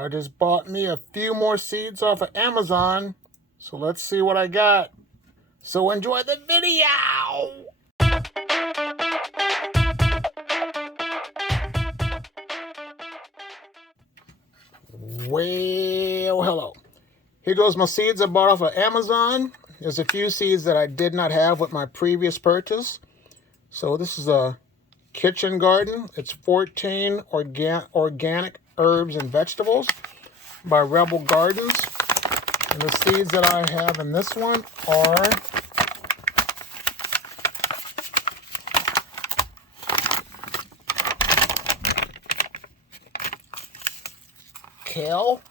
I just bought me a few more seeds off of Amazon. So let's see what I got. So enjoy the video. Well, hello. Here goes my seeds I bought off of Amazon. There's a few seeds that I did not have with my previous purchase. So this is a kitchen garden. It's 14 organic herbs and vegetables by Rebel Gardens. And the seeds that I have in this one are kale,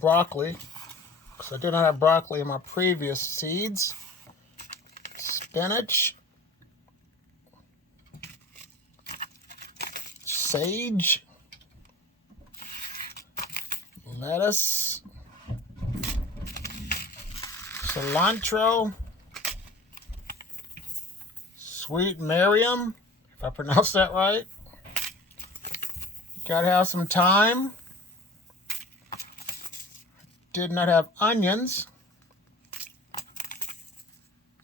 broccoli, because I did not have broccoli in my previous seeds, spinach, sage, lettuce, cilantro, sweet Miriam, if I pronounced that right. Gotta have some thyme. Did not have onions.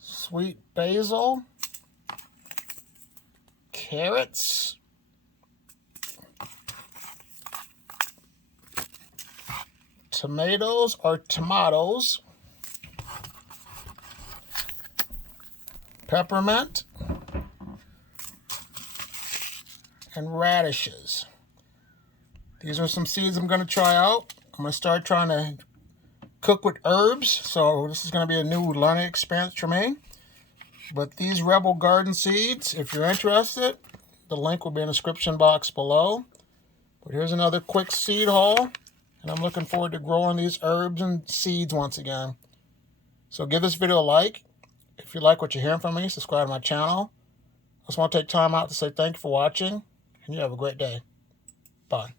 Sweet basil. Carrots. Tomatoes or tomatoes. Peppermint. And radishes. These are some seeds I'm going to try out. I'm going to start trying to cook with herbs. So this is going to be a new learning experience for me. But these Rebel Garden seeds, if you're interested, the link will be in the description box below. But here's another quick seed haul. And I'm looking forward to growing these herbs and seeds once again. So give this video a like. If you like what you're hearing from me, subscribe to my channel. I just want to take time out to say thank you for watching. And you have a great day. Bye.